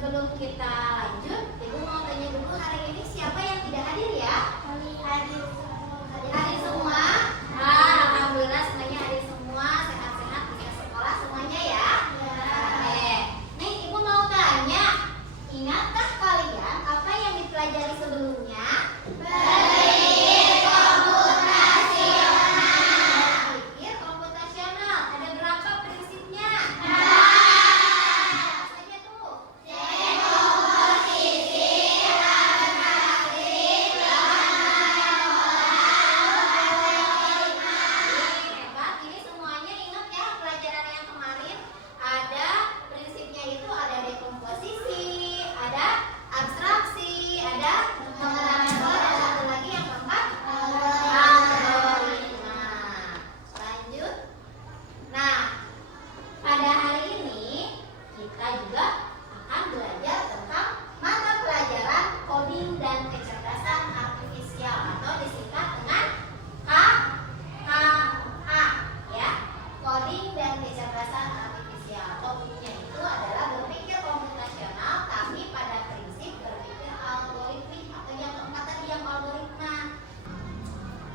sebelum kita lanjut, Ibu mau tanya dulu hari ini siapa yang tidak hadir ya? Hadir. Hadir semua? Alhamdulillah semuanya hadir semua, sehat-sehat bisa sekolah semuanya ya? Oke. Nih Ibu mau tanya, ingatkah kalian apa yang dipelajari sebelumnya? Berpikir komputasional. Berpikir komputasional. Ada berapa prinsipnya?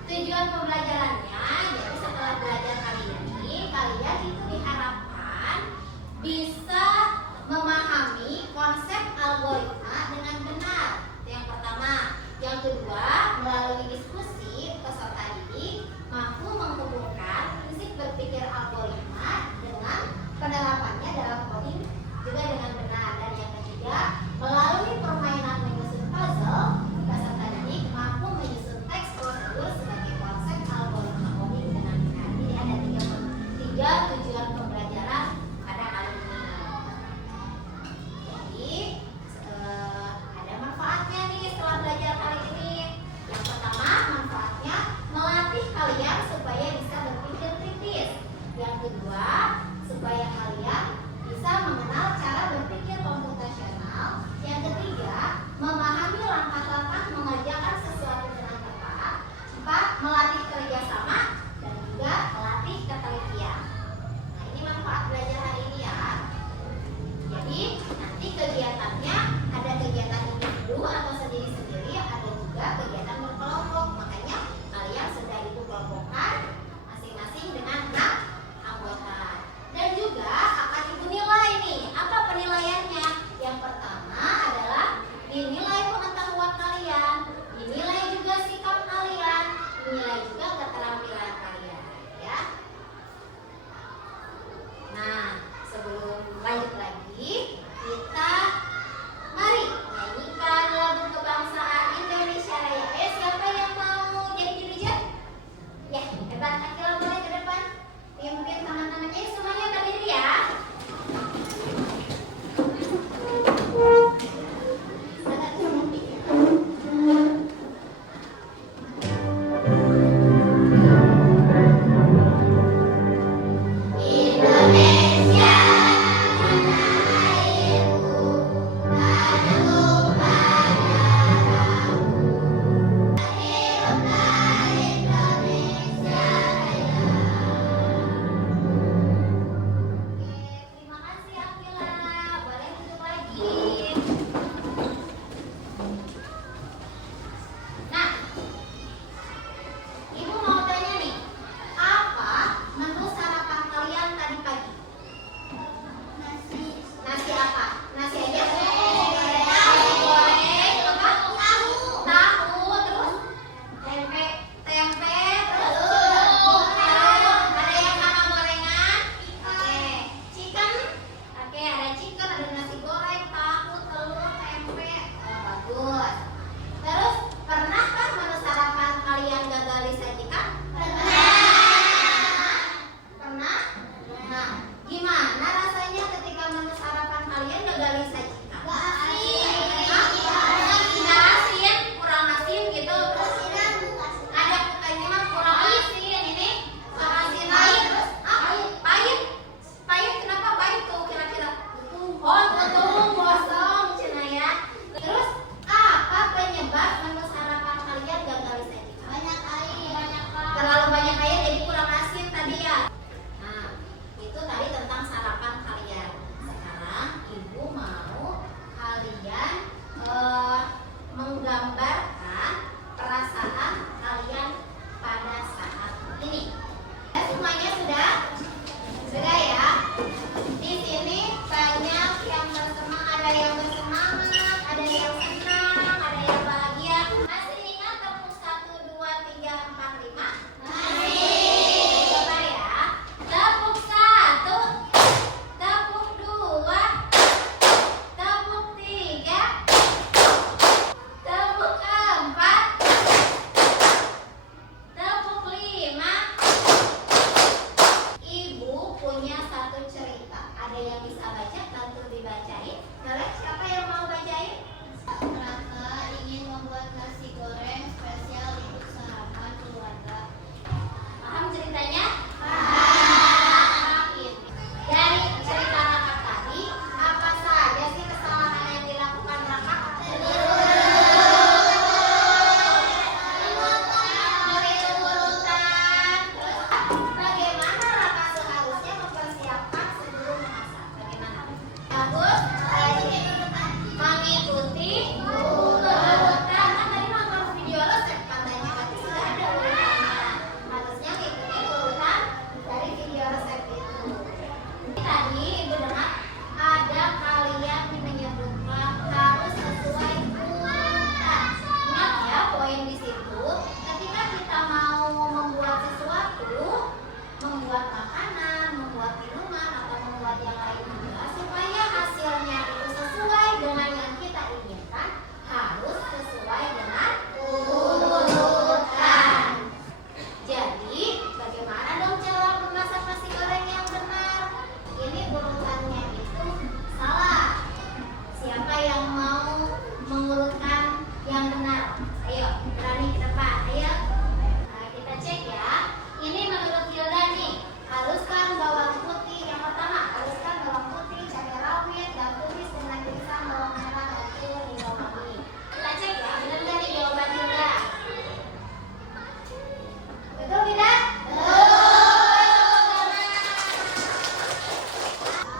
Tujuan pembelajarannya, jadi setelah belajar kali ini, kalian itu diharapkan bisa memahami konsep algoritma dengan benar. Itu yang pertama. Yang kedua, melalui diskusi peserta didik mampu menghubungkan prinsip berpikir algoritma dengan penerapannya dalam coding juga dengan benar. Dan yang ketiga, melalui permainan menyusun puzzle, peserta didik mampu menyusun teks prosedur sebagai konsep algoritma coding dengan benar. Jadi ada tiga tujuan pembelajaran pada kali ini. Jadi ada manfaatnya nih setelah belajar kali ini. Yang pertama, manfaatnya melatih kalian supaya bisa berpikir kritis. Yang kedua, supaya kalian bisa mengenal cara berpikir komputasional. Yang ketiga, memahami langkah-langkah mengerjakan sesuatu dengan tepat. Empat, melatih kerjasama dan juga melatih ketelitian. Nah, ini manfaat belajar hari ini ya. Jadi nanti kegiatannya ada kegiatan individu atau sendiri-sendiri, ada juga kegiatan berkelompok. Makanya kalian sudah Ibu kelompokkan masing-masing dengan 6 anggota. Dan juga akan Ibu nilai nih. Apa penilaiannya? Yang pertama adalah dinilai pengetahuan kalian, dinilai juga sikap kalian, dinilai juga keterampilan kalian, ya. Nah, sebelum lanjut lagi, kita mari nyanyikan lagu kebangsaan Indonesia Raya. Siapa yang mau jadi dirijen? Ya, hebat. Akila boleh ke depan. Mungkin teman-temannya semuanya berdiri ya. yang bersemangat, ada yang senang, ada yang bahagia. Masih ingat tepuk 1, 2, 3, 4, 5? Masih. Coba ya. Tepuk 1, tepuk 2, tepuk 3, tepuk 4, tepuk 5. Ibu punya satu cerita. Ada yang bisa baca, tentu dibacain. Boleh, siapa yang mau bacain? Raka ingin membuat nasi goreng spesial untuk sarapan keluarga. Paham ceritanya? Paham. Dari cerita Raka tadi, apa saja sih kesalahan yang dilakukan Raka? Meniru urutan. Bagaimana Raka seharusnya mempersiapkan sebelum memasak? Bagaimana? Bagus. Mengikuti urutan. Kan tadi nonton video resep katanya, berarti sudah ada urutannya. Harusnya mengikuti urutan dari video resep itu. Tadi Ibu dengar ada kalian menyebutkan harus sesuai urutan. Ingat ya poin di situ. Ketika kita mau membuat sesuatu, membuat makanan, membuat minuman atau membuat yang lain juga, supaya hasilnya itu sesuai dengan yang kita inginkan, harus sesuai dengan urutan. Jadi, bagaimana dong cara memasak nasi goreng yang benar? Ini urutannya itu salah. Siapa yang mau mengurutkan yang benar? Ayo, berani ke depan. Ayo. Nah, kita cek ya. Ini menurut Hilda nih. Haluskan bawang putih. Yang pertama, haluskan bawang putih, cabai rawit, dan tumis dengan irisan bawang merah dan telur hingga wangi. Kita cek ya, benar nggak nih jawaban Hilda? Betul tidak?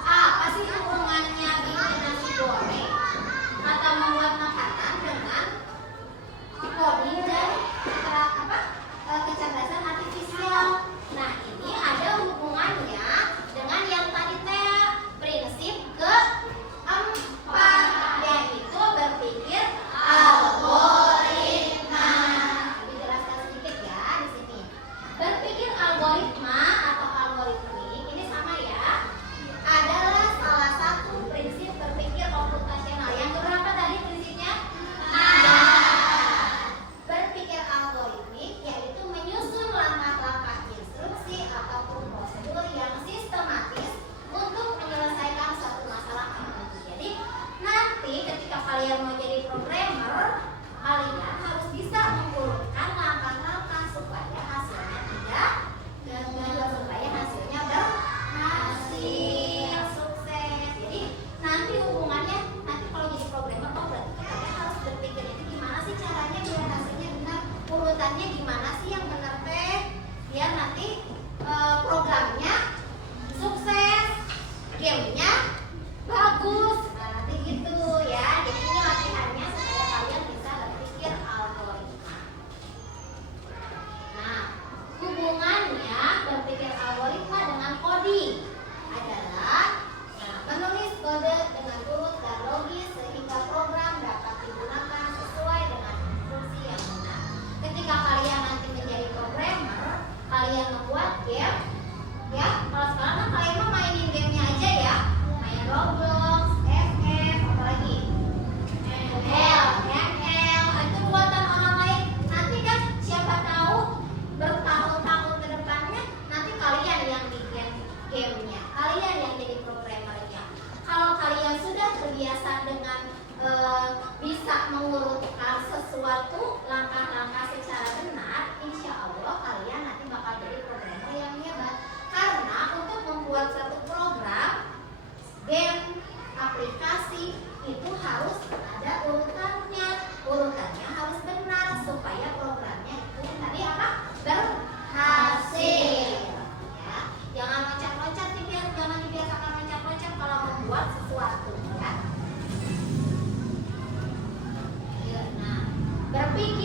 Apa sih hubungannya bikin nasi goreng atau membuat makanan dengan coding dan kecerdasan artifisial? Nah, ini ada hubungannya dengan yang tadi Tea, prinsip keempat, yaitu berpikir algoritma. Dijelaskan sedikit ya di sini. Berpikir algoritma atau algoritmik ini sama ya, adalah salah satu prinsip berpikir komputasional. Yang berapa tadi prinsipnya? Berpikir algoritmik yaitu menyusun langkah-langkah instruksi ataupun prosedur yang sistematis untuk menyelesaikan suatu masalah tertentu. Jadi nanti ketika kalian mau jadi programmer, kalian harus bisa mengurutkan langkah-langkah supaya hasilnya supaya hasilnya berhasil, sukses. Jadi nanti hubungannya, nanti kalau jadi programmer, oh berarti kalian harus berpikir itu gimana sih caranya biar hasilnya benar, urutannya gimana sih yang benar teh, biar nanti programnya sukses, gamenya bagus. Nah, nanti gitu ya. Jadi ini latihannya supaya kalian bisa berpikir algoritma. Nah, hubungannya berpikir algoritma dengan coding adalah menulis kode dengan urut dan logis sehingga program dapat digunakan sesuai dengan instruksi yang benar. Ketika kalian nanti menjadi programmer, kalian membuat game, ya. Kalau sekarang kan kalian mau mainin gamenya aja ya, main Roblox, FF, apalagi ML, itu buatan orang lain. Nanti kan siapa tahu bertahun-tahun ke depannya nanti kalian yang bikin gamenya, kalian yang jadi programmernya. Kalau kalian sudah terbiasa dengan bisa mengurutkan sesuatu langkah-langkah secara benar, insya Allah kalian nanti bakal jadi programmer yang hebat. Karena untuk membuat satu program, game, aplikasi itu harus ada urutannya. Urutannya harus benar supaya programnya itu tadi apa? Berhasil. Ya, jangan loncat-loncat nih, jangan dibiasakan loncat-loncat kalau membuat sesuatu ya. Nah, berpikir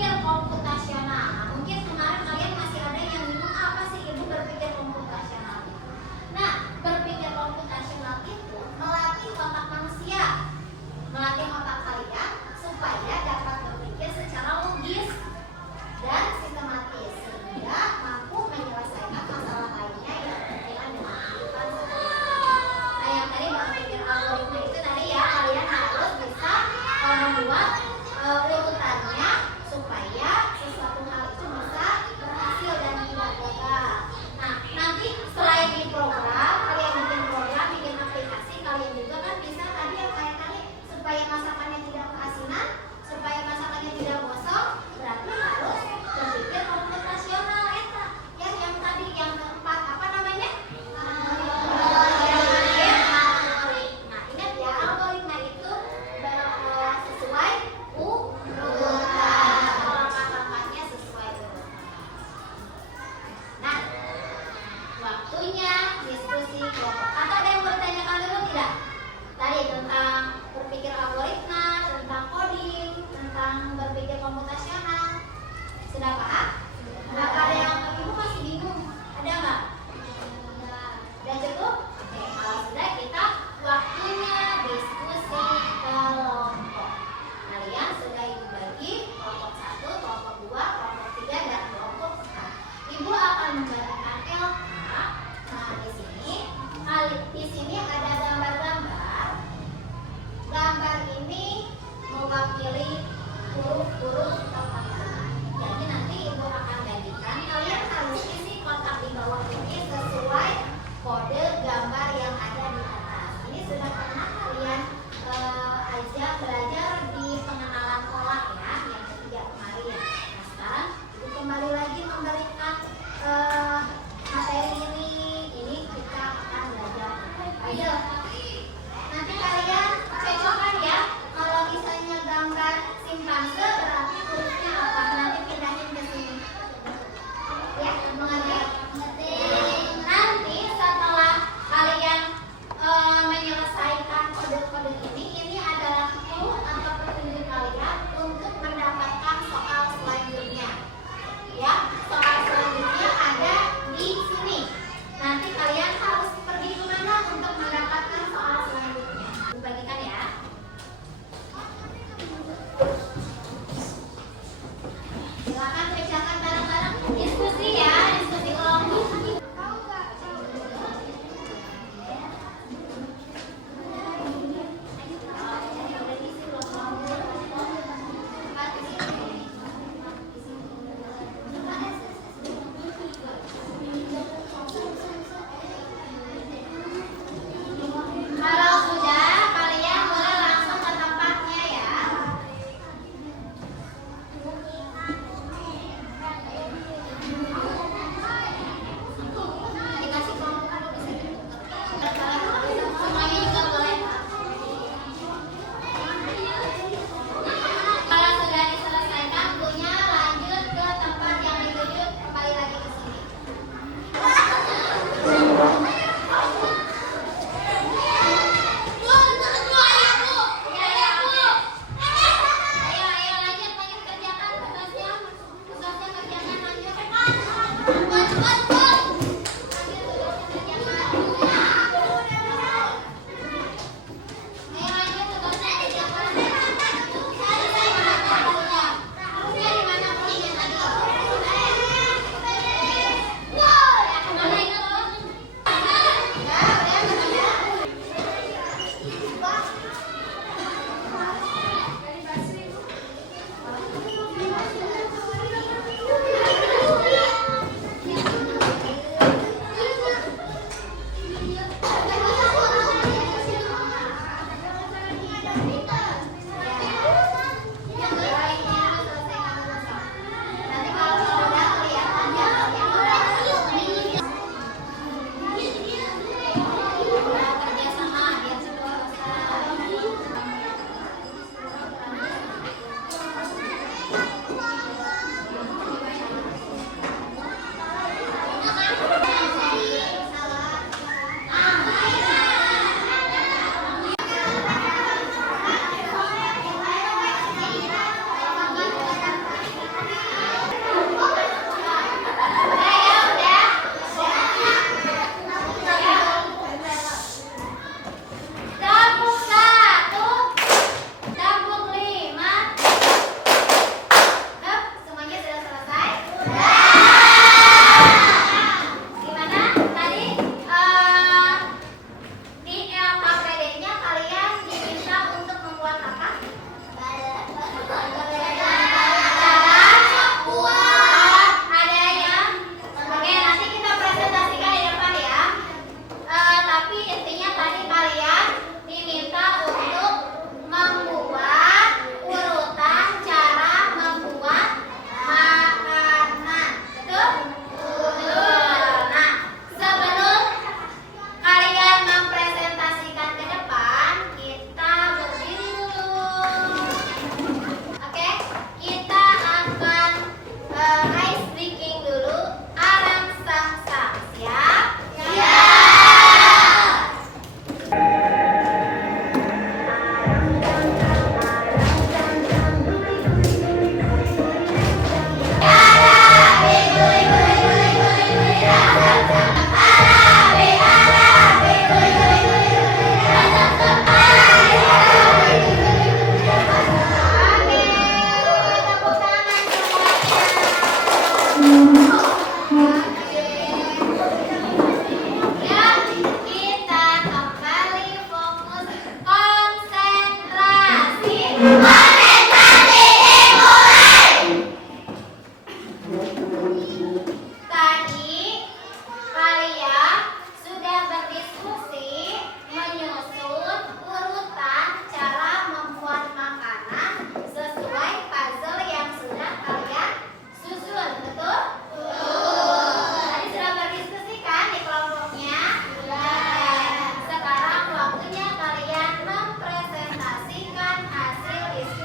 Tadi kalian sudah berdiskusi menyusun urutan cara membuat makanan sesuai puzzle yang sudah kalian susun, betul? Tadi sudah berdiskusi kan di kelompoknya? Sekarang waktunya kalian mempresentasikan hasil diskusi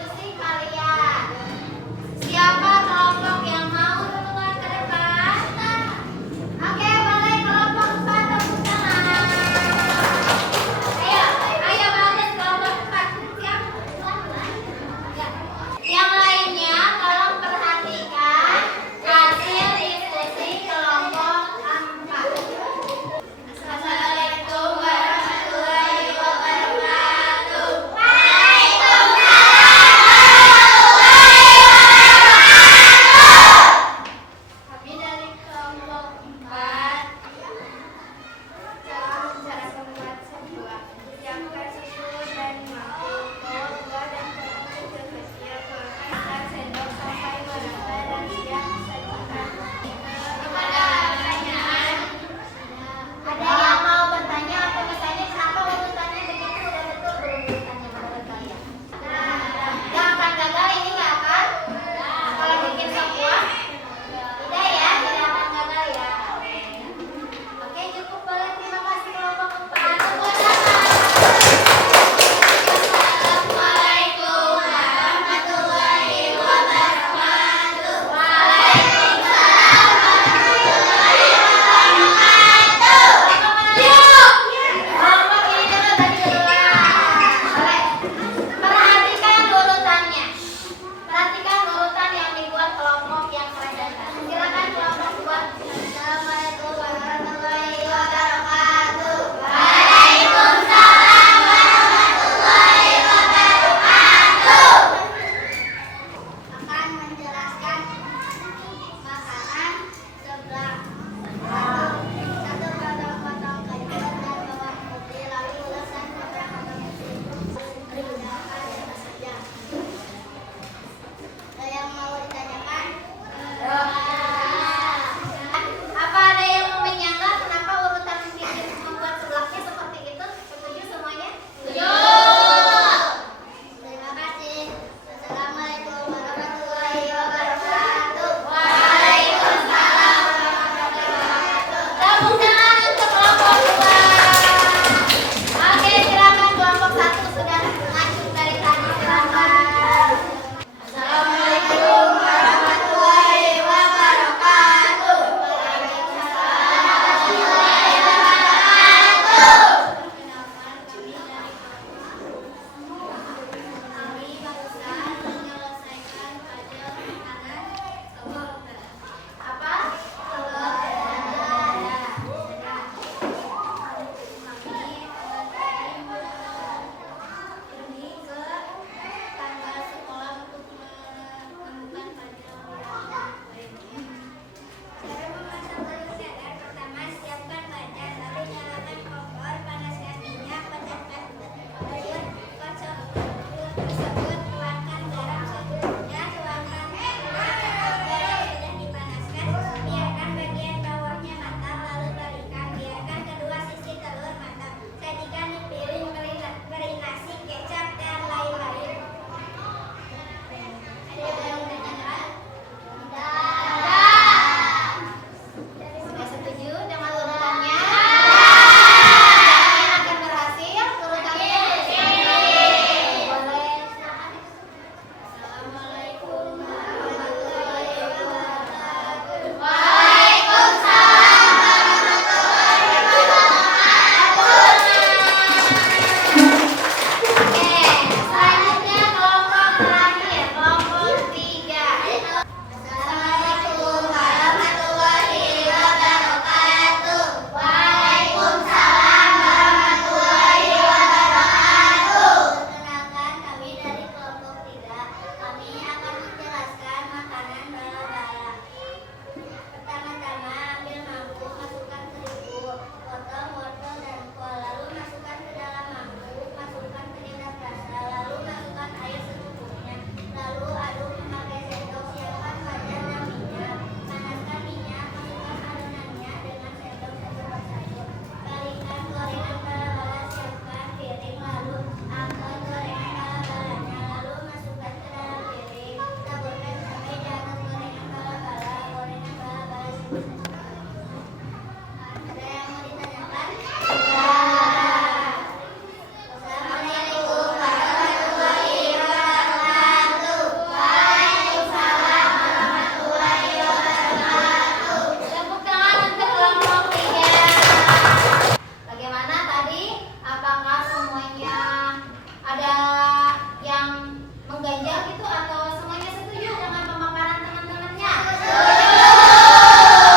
gitu atau semuanya setuju dengan pemaparan teman-temannya?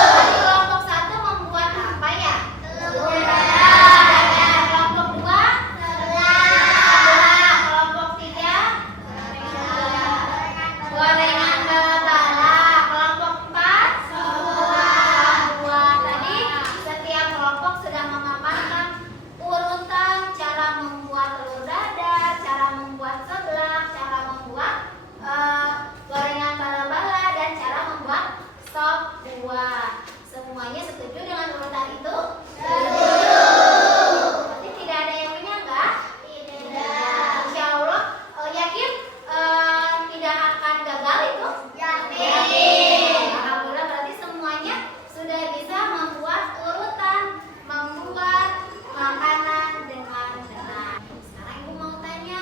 Tadi kelompok 1 membuat apa ya? Kelompok 2 kelompok 3 gorengan bala-bala, kelompok 4 buah. Tadi setiap kelompok sudah memaparkan urutan cara membuat telur dadar, cara membuat seblak, cara membuat gorengan bala-bala, dan cara membuat sop buah. Semuanya setuju dengan urutan itu? Berarti tidak ada yang menyangka? Insya Allah yakin tidak akan gagal itu? Yakin. Alhamdulillah, berarti semuanya sudah bisa membuat urutan, membuat makanan dengan benar. Sekarang Ibu mau tanya,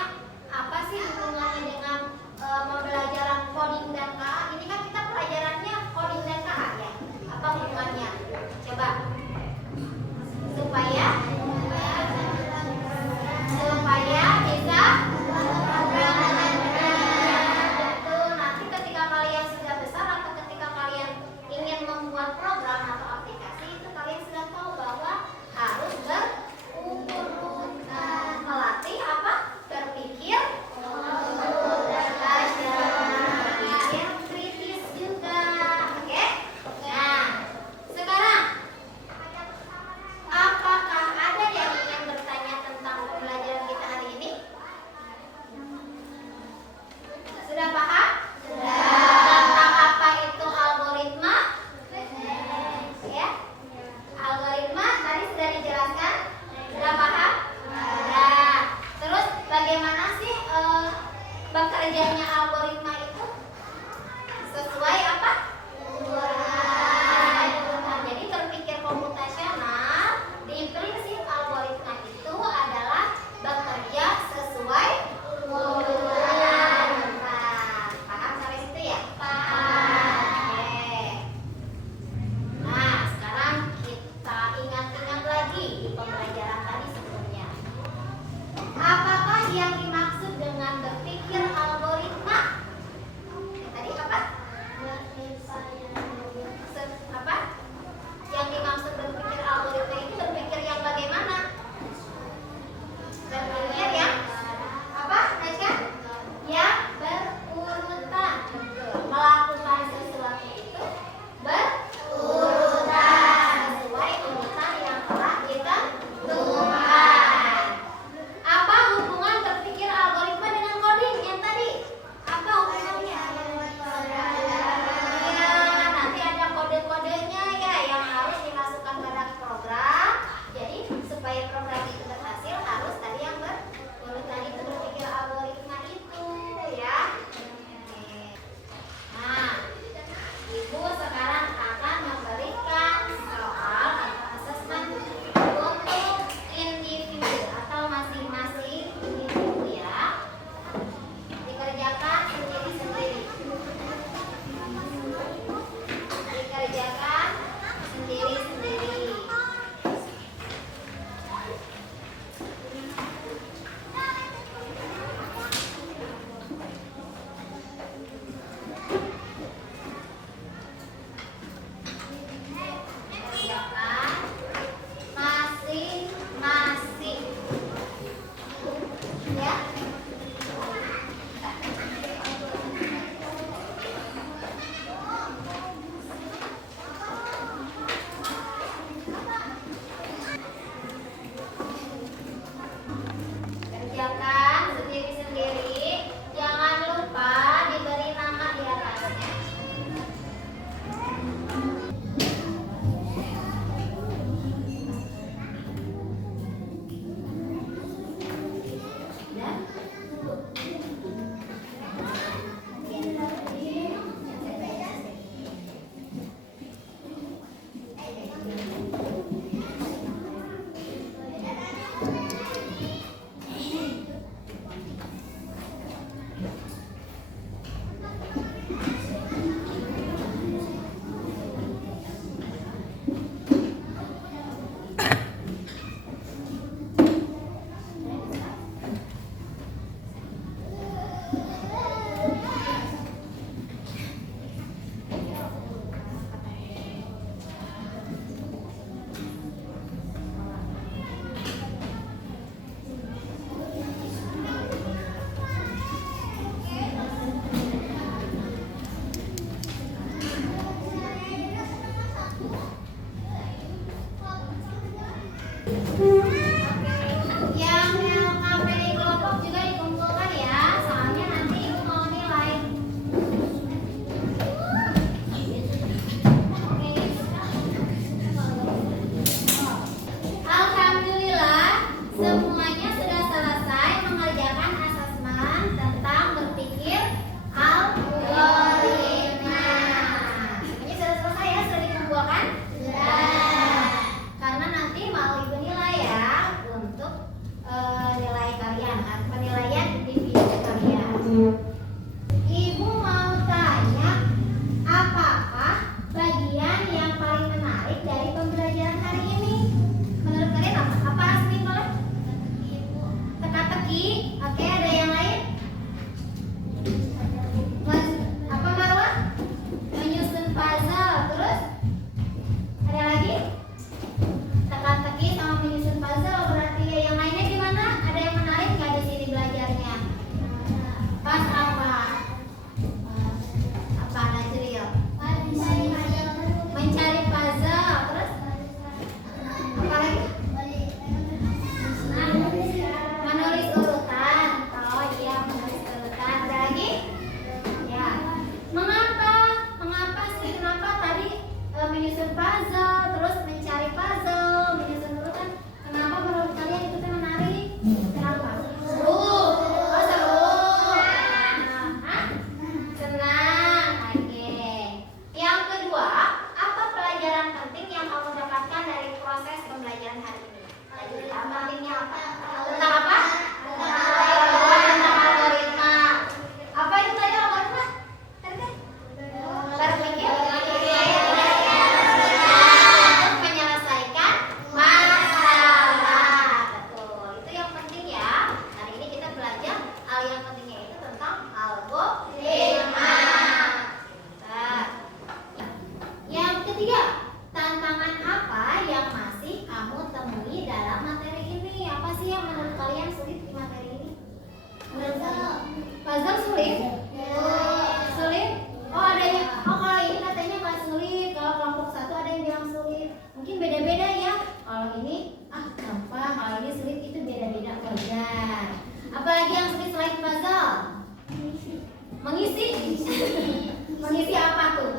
apa sih hubungannya dengan pembelajaran coding dan KA? Ini kan kita pelajarannya coding dan KA ya. Apa hubungannya? Coba. Supaya bisa betul. Nanti ketika kalian sudah besar atau ketika kalian ingin membuat program atau aplikasi, itu kalian sudah tahu bahwa harus berurutan, melatih apa? Berpikir berpikir kritis juga. Oke? Nah, sekarang apakah ada yang ingin bertanya tentang pembelajaran kita hari ini? Sudah paham? Tentang apa itu algoritma? Ya? Algoritma tadi sudah dijelaskan? Sudah paham? Nah, terus bagaimana sih bekerjanya algoritma itu? Sesuai apa? Jadi berpikir komputasional, di prinsip algoritma itu adalah bekerja sesuai urutan. Paham sampai situ ya? Paham. Oke. Nah, sekarang kita ingat-ingat lagi di pembelajaran tadi sebelumnya. Apakah yang dimaksud dengan berpikir algoritma? Tadi apa? Ibu mau tanya, apakah bagian yang paling menarik dari pembelajaran hari ini? Menurut kalian apa? Apa Asmi boleh? Teka-teki. Oke, ada yang lain? Apa Marwah? Menyusun puzzle. Terus? Ada lagi? Teka-teki sama menyusun puzzle. Berarti yang lainnya gimana? Ada yang menarik nggak di sini belajarnya? Pas apa? Apa Najril? Mencari puzzle. Terus? Apa lagi? Menulis urutan. Oh iya, menulis urutan. Ada lagi? Ya. Mengapa? Mengapa sih? Kenapa tadi menyusun puzzle, terus mencari puzzle, menyusun urutan? Kenapa menurut kalian itu tuh menarik? Kenapa? Seru. Oh seru. Hah? Senang. Oke. Yang kedua, apa pelajaran penting yang kamu dapatkan dari proses pembelajaran hari ini? Pelajaran pentingnya apa? Tentang apa? Tentang algoritma. Apa itu tadi algoritma? Tadi? Berpikir untuk menyelesaikan masalah. Betul. Itu yang penting ya. Hari ini kita belajar hal yang pentingnya itu tentang algoritma. Pintar. Yang ketiga, tantangan apa yang masih kamu temui dalam materi ini? Apa sih yang menurut kalian sulit di materi ini? Menurut kalian? Puzzle sulit? Sulit? Oh ada yang, oh kalau ini katanya nggak sulit. Kalau kelompok satu ada yang bilang sulit. Mungkin beda-beda ya. Kalau ini gampang. Kalau ini sulit, itu beda-beda wajar. Apalagi yang sulit selain puzzle? Mengisi? Mengisi apa tuh?